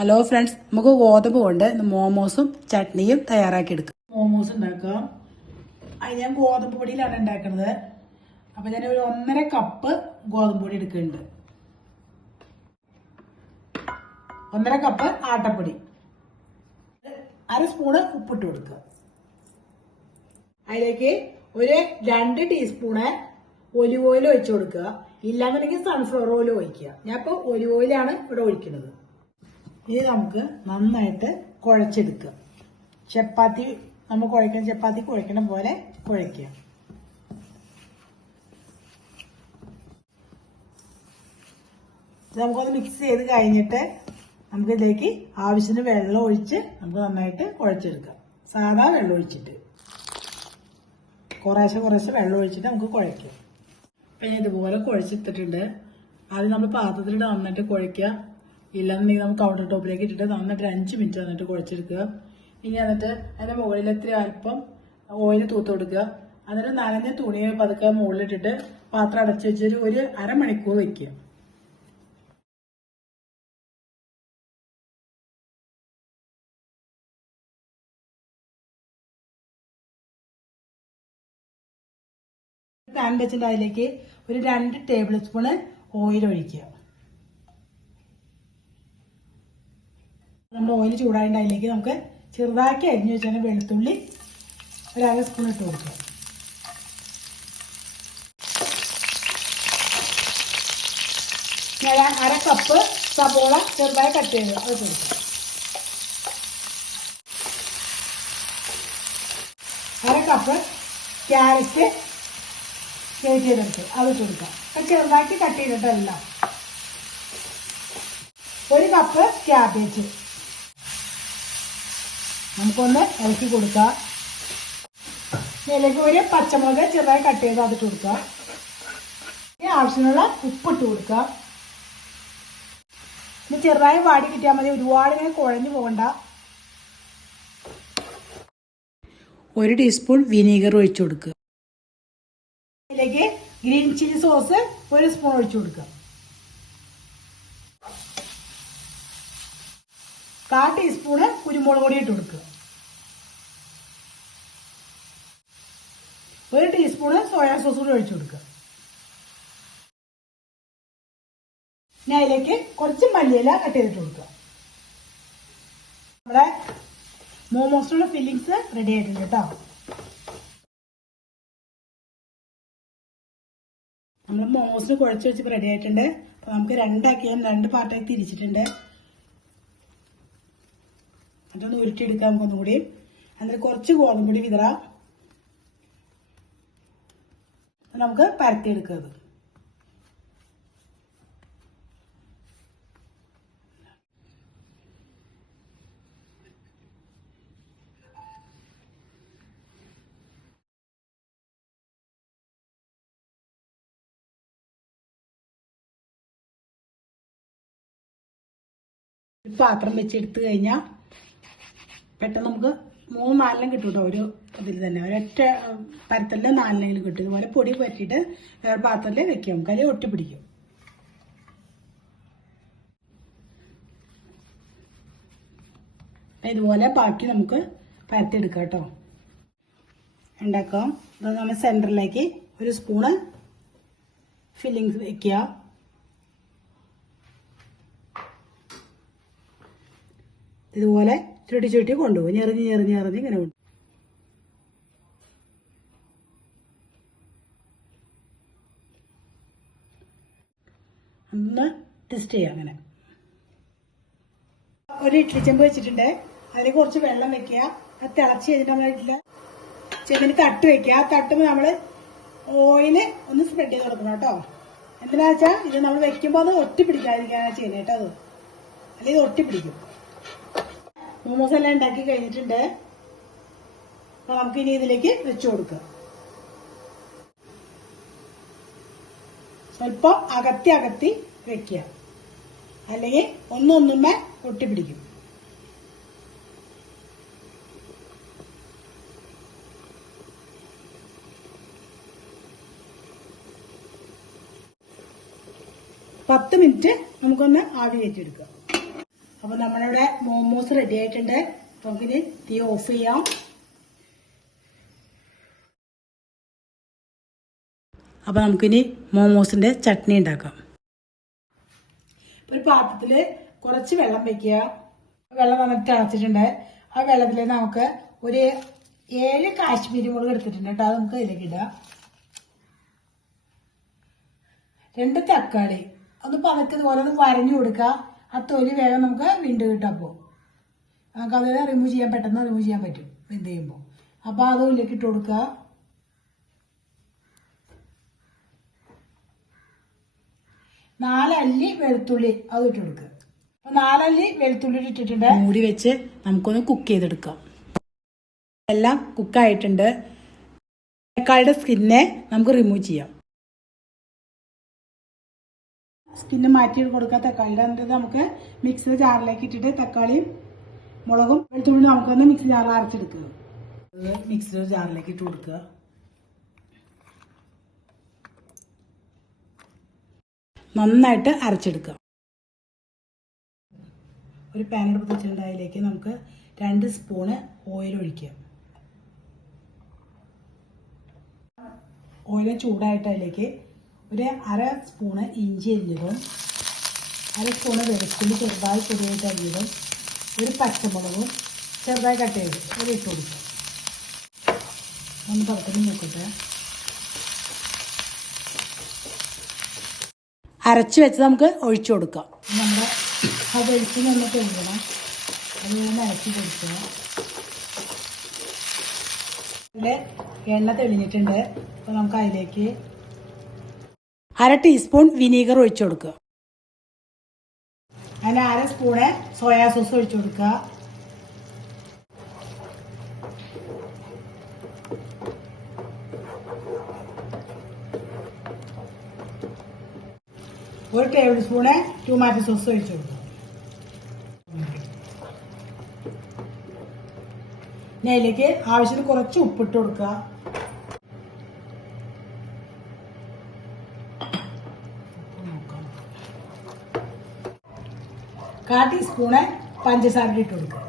Hello friends, നമുക്ക് ഗോതമ്പ് കൊണ്ട് മോമോസും ചട്നിയും തയ്യാറാക്കി എടുക്കാം. മോമോസ് ഉണ്ടാക്കാം. അത് ഞാൻ ഗോതമ്പ് പൊടിയിലാണ് ഉണ്ടാക്കുന്നത്. അപ്പം ഞാൻ ഒരു 1.5 കപ്പ് ഗോതമ്പ് പൊടി എടുക്കുന്നുണ്ട്. 1.5 കപ്പ് ആട്ടപ്പൊടി, 1/2 സ്പൂണ് ഉപ്പിട്ട് കൊടുക്കുക. അതിലേക്ക് ഒരു 2 ടീസ്പൂണ് ഒലിവ് ഓയിൽ ഒഴിച്ചു കൊടുക്കുക. ഇല്ലാന്നുണ്ടെങ്കിൽ സൺഫ്ലവർ ഓയിൽ ഒഴിക്കുക. ഞാൻ ഇപ്പോൾ ഒലിവ് ഓയിലാണ് ഇവിടെ ഒഴിക്കുന്നത്. ഇത് നമുക്ക് നന്നായിട്ട് കുഴച്ചെടുക്കുക. ചപ്പാത്തി നമ്മൾ കുഴക്കണം, ചപ്പാത്തി കുഴക്കണ പോലെ കുഴയ്ക്കുക. ഇത് നമുക്കൊന്ന് മിക്സ് ചെയ്ത് കഴിഞ്ഞിട്ട് നമുക്ക് ഇതിലേക്ക് ആവശ്യത്തിന് വെള്ളം ഒഴിച്ച് നമുക്ക് നന്നായിട്ട് കുഴച്ചെടുക്കാം. സാധാ വെള്ളം ഒഴിച്ചിട്ട് കുറേശ്ശെ വെള്ളം ഒഴിച്ചിട്ട് നമുക്ക് കുഴയ്ക്കാം. അപ്പം ഞാൻ ഇതുപോലെ കുഴച്ചെടുത്തിട്ടുണ്ട്. ആദ്യം നമ്മൾ പാത്രത്തിലിട്ട് നന്നായിട്ട് കുഴയ്ക്കുക. ഇല്ലാന്നുണ്ടെങ്കിൽ നമുക്ക് കൗണ്ടർ ടോപ്പിലേക്ക് ഇട്ടിട്ട് നന്നായിട്ട് 5 മിനിറ്റ് നന്നായിട്ട് കുഴച്ചെടുക്കുക. ഇനി എന്നിട്ട് അതിൻ്റെ മുകളിൽ ഇത്തിരി അല്പം ഓയിൽ തൂത്ത് കൊടുക്കുക. എന്നിട്ട് നനഞ്ഞ തുണി പതുക്കെ മുകളിലിട്ടിട്ട് പാത്രം അടച്ചു വെച്ചിട്ട് ഒരു 1/2 മണിക്കൂർ വയ്ക്കുക. പാൻ വെച്ചിട്ട് അതിലേക്ക് ഒരു 2 ടേബിൾ സ്പൂണ് ഓയിൽ ഒഴിക്കുക. നമ്മുടെ ഓയിൽ ചൂടായിട്ട് അതിലേക്ക് നമുക്ക് ചെറുതാക്കി അരിഞ്ഞു വെച്ചാൽ വെളുത്തുള്ളി ഒരു 1/2 സ്പൂൺ ഇട്ട് കൊടുക്കുക. ഞാൻ 1/2 കപ്പ് സബോള ചെറുതായി കട്ട് ചെയ്ത് അത് കൊടുക്കുക. 1/2 കപ്പ് ക്യാരറ്റ് ഗ്രേറ്റ് ചെയ്തെടുത്ത് അത് കൊടുക്കുക. അപ്പം ചെറുതാക്കി കട്ട് ചെയ്തിട്ടല്ല. 1 കപ്പ് ക്യാബേജ് നമുക്കൊന്ന് ഇളക്കി കൊടുക്കുക. ഇതിലേക്ക് ഒരു പച്ചമുളക് ചെറുതായി കട്ട് ചെയ്ത് അതിട്ട് കൊടുക്കുക. ഇനി ആവശ്യമുള്ള ഉപ്പിട്ട് കൊടുക്കുക. ഇനി ചെറുതായി വാടി കിട്ടിയാൽ മതി, ഒരുപാട് ഇങ്ങനെ കുഴഞ്ഞു പോകണ്ട. 1 ടീസ്പൂൺ വിനീഗർ ഒഴിച്ചു കൊടുക്കുക. ഇതിലേക്ക് ഗ്രീൻ ചില്ലി സോസ് 1 സ്പൂൺ ഒഴിച്ചു കൊടുക്കുക. 1/4 ടീസ്പൂണ് കുരുമുളക് പൊടി ഇട്ട് കൊടുക്കുക. 1 ടീസ്പൂണ് സോയാ സോസ് കൂടി ഒഴിച്ചു കൊടുക്കുക. ഇനി അതിലേക്ക് കുറച്ച് മല്ലിയില കട്ട് ചെയ്തിട്ട് കൊടുക്കുക. നമ്മുടെ മോമോസിനുള്ള ഫില്ലിങ്സ് റെഡി ആയിട്ടുണ്ട് കേട്ടോ. നമ്മൾ മോമോസിന് കുഴച്ച് വെച്ച് റെഡി ആയിട്ടുണ്ട്. അപ്പൊ നമുക്ക് 2 പാർട്ടായി തിരിച്ചിട്ടുണ്ട്. അതൊന്ന് ഉരുട്ടിയെടുക്കാം നമുക്കൊന്നും കൂടി. അതിൽ കുറച്ച് ഗോതമ്പൊടി വിതറാം. നമുക്ക് പരത്തിയെടുക്കുക. പാത്രം വെച്ചെടുത്ത് കഴിഞ്ഞാൽ പെട്ടെന്ന് നമുക്ക് 3-4 കിട്ടും കേട്ടോ. ഒരു ഇതിൽ തന്നെ ഒരൊറ്റ പരത്തലിൽ 4 കിട്ടും. ഇതുപോലെ പൊടി പറ്റിയിട്ട് വേറെ പാത്രത്തിൽ വെക്കാം. നമുക്ക് അതിൽ ഒട്ടിപ്പിടിക്കും. ഇതുപോലെ ബാക്കി നമുക്ക് പരത്തിയെടുക്കാം കേട്ടോ. ഉണ്ടാക്കാം. ഇത് നമ്മൾ സെൻറ്ററിലേക്ക് 1 സ്പൂണ് ഫില്ലിങ്സ് വെക്കുക. ഇതുപോലെ ചുട്ടി കൊണ്ടുപോകും. ഞെറിഞ്ഞ് ഇങ്ങനെ കൊണ്ട് ഒന്ന് ടെസ്റ്റ് ചെയ്യാം. അങ്ങനെ ഒരു ഇഡ്ഡലി ചെമ്പ് വെച്ചിട്ടുണ്ട്. അതിൽ കുറച്ച് വെള്ളം വെക്കുക. അത് തിളച്ച് കഴിഞ്ഞിട്ട് നമ്മൾ ചെമ്പിന് തട്ട് വെക്കുക. ആ തട്ടുമ്പോൾ നമ്മൾ ഓയില് ഒന്ന് സ്പ്രെഡ് ചെയ്ത് കൊടുക്കണം കേട്ടോ. എന്തിനാ വെച്ചാൽ ഇത് നമ്മൾ വെക്കുമ്പോൾ അത് ഒട്ടിപ്പിടിക്കാതിരിക്കാനാണ് ചെയ്യുന്നത് കേട്ടോ. അത് അല്ലെങ്കിൽ ഇത് ഒട്ടിപ്പിടിക്കും. മോമോസ് എല്ലാം ഉണ്ടാക്കി കഴിഞ്ഞിട്ടുണ്ട്. അപ്പൊ നമുക്ക് ഇനി ഇതിലേക്ക് വെച്ചു കൊടുക്കാം. സ്വല്പം അകത്തി വെക്കുക, അല്ലെങ്കിൽ ഒന്നൊന്നുമേ ഒട്ടിപ്പിടിക്കും. പത്ത് മിനിറ്റ് നമുക്കൊന്ന് ആവി കയറ്റിയെടുക്കാം. അപ്പോൾ നമ്മളിവിടെ മോമോസ് റെഡി ആയിട്ടുണ്ട്. നമുക്കിനി തീ ഓഫ് ചെയ്യാം. അപ്പോൾ നമുക്കിനി മോമോസിൻ്റെ ചട്നി ഉണ്ടാക്കാം. ഒരു പാത്രത്തിൽ കുറച്ച് വെള്ളം വെക്കുക. വെള്ളം നന്നായിട്ട് തിളച്ചിട്ടുണ്ട്. ആ വെള്ളത്തിൽ നമുക്ക് ഒരു 7 കാശ്മീരി മുളക് എടുത്തിട്ടുണ്ട് കേട്ടോ. അത് നമുക്ക് അതിലേക്ക് ഇടാം. 2 തക്കാളി ഒന്ന് പതക്കതുപോലെ ഒന്ന് വരഞ്ഞു കൊടുക്കുക. ആ തൊലി വേഗം നമുക്ക് വീണ്ടും കിട്ടും. അപ്പോൾ നമുക്ക് അതിൽ റിമൂവ് ചെയ്യാൻ പെട്ടെന്ന് റിമൂവ് ചെയ്യാൻ പറ്റും വെന്ത് ചെയ്യുമ്പോൾ. അപ്പോൾ അത് ഉള്ളിലേക്ക് ഇട്ട് കൊടുക്കുക. 4 അല്ലി വെളുത്തുള്ളി അത് ഇട്ട് കൊടുക്കുക. അപ്പോൾ 4 അല്ലി വെളുത്തുള്ളി ഇട്ടിട്ടുണ്ട്. മൂടി വെച്ച് നമുക്കൊന്ന് കുക്ക് ചെയ്തെടുക്കാം. എല്ലാം കുക്കായിട്ടുണ്ട്. തക്കാളിയുടെ സ്കിന്നെ നമുക്ക് റിമൂവ് ചെയ്യാം. സ്കിന്ന് മാറ്റി കൊടുക്കുക. തക്കാളിയുടെ എന്നിട്ട് നമുക്ക് മിക്സിയുടെ ജാറിലേക്ക് ഇട്ടിട്ട് തക്കാളിയും മുളകും വെളുത്തുള്ളി നമുക്കൊന്ന് മിക്സി ജാറിൽ അരച്ചെടുക്കുക. മിക്സിയുടെ ജാറിലേക്ക് ഇട്ട് കൊടുക്കുക. നന്നായിട്ട് അരച്ചെടുക്കുക. ഒരു പാൻ എടുത്ത് വെച്ചിട്ടുണ്ട്. അതിലേക്ക് നമുക്ക് 2 സ്പൂണ് ഓയിൽ ഒഴിക്കുക. ഓയിൽ ചൂടായിട്ട് അതിലേക്ക് ഒരു 1/2 സ്പൂണ് ഇഞ്ചി അരിഞ്ഞതും 1/2 സ്പൂണ് വെളുത്തുള്ളി ചെറുതായി പൊടിയായിട്ട് അരിഞ്ഞതും ഒരു പച്ചമുളകും ചെറുതായി കട്ട് ചെയ്ത് അത് ഇട്ട് കൊടുക്കുക. ഒന്ന് പുറത്തുനിന്ന് നോക്കട്ടെ. അരച്ച് വെച്ച് നമുക്ക് ഒഴിച്ചു കൊടുക്കാം. നമ്മുടെ ആ വെളിച്ചെണ്ണ ഒന്ന് തെളിയണം. അതുകൊണ്ട് അരച്ച് കൊടുക്കുക. ഇതിൽ എണ്ണ തെളിഞ്ഞിട്ടുണ്ട്. അപ്പോൾ നമുക്ക് അതിലേക്ക് 1/2 ടീസ്പൂൺ വിനീഗർ ഒഴിച്ചു കൊടുക്കുക. അതിന് 1/2 സ്പൂണ് സോയാ സോസ് ഒഴിച്ചു കൊടുക്കുക. ഒരു ടേബിൾ സ്പൂണ് ടൊമാറ്റോ സോസ് ഒഴിച്ചു കൊടുക്കുക. ഇനി അതിലേക്ക് ആവശ്യത്തിന് കുറച്ച് ഉപ്പിട്ട് കൊടുക്കുക. 1/4 ടീസ്പൂണ് പഞ്ചസാര ഇട്ട് കൊടുക്കുക.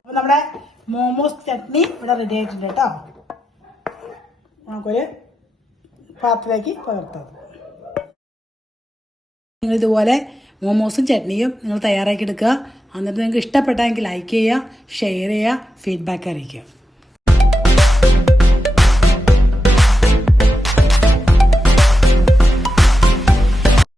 അപ്പോൾ നമ്മുടെ മോമോസ് ചട്നി ഇവിടെ റെഡി ആയിട്ടുണ്ട് കേട്ടോ. നമുക്കൊരു പാത്രത്തിലേക്ക് പകർത്താം. നിങ്ങൾ ഇതുപോലെ മോമോസും ചട്നിയും നിങ്ങൾ തയ്യാറാക്കി എടുക്കുക. എന്നിട്ട് നിങ്ങൾക്ക് ഇഷ്ടപ്പെട്ടാൽ ലൈക്ക് ചെയ്യുക, ഷെയർ ചെയ്യുക, ഫീഡ്ബാക്ക് അറിയിക്കുക.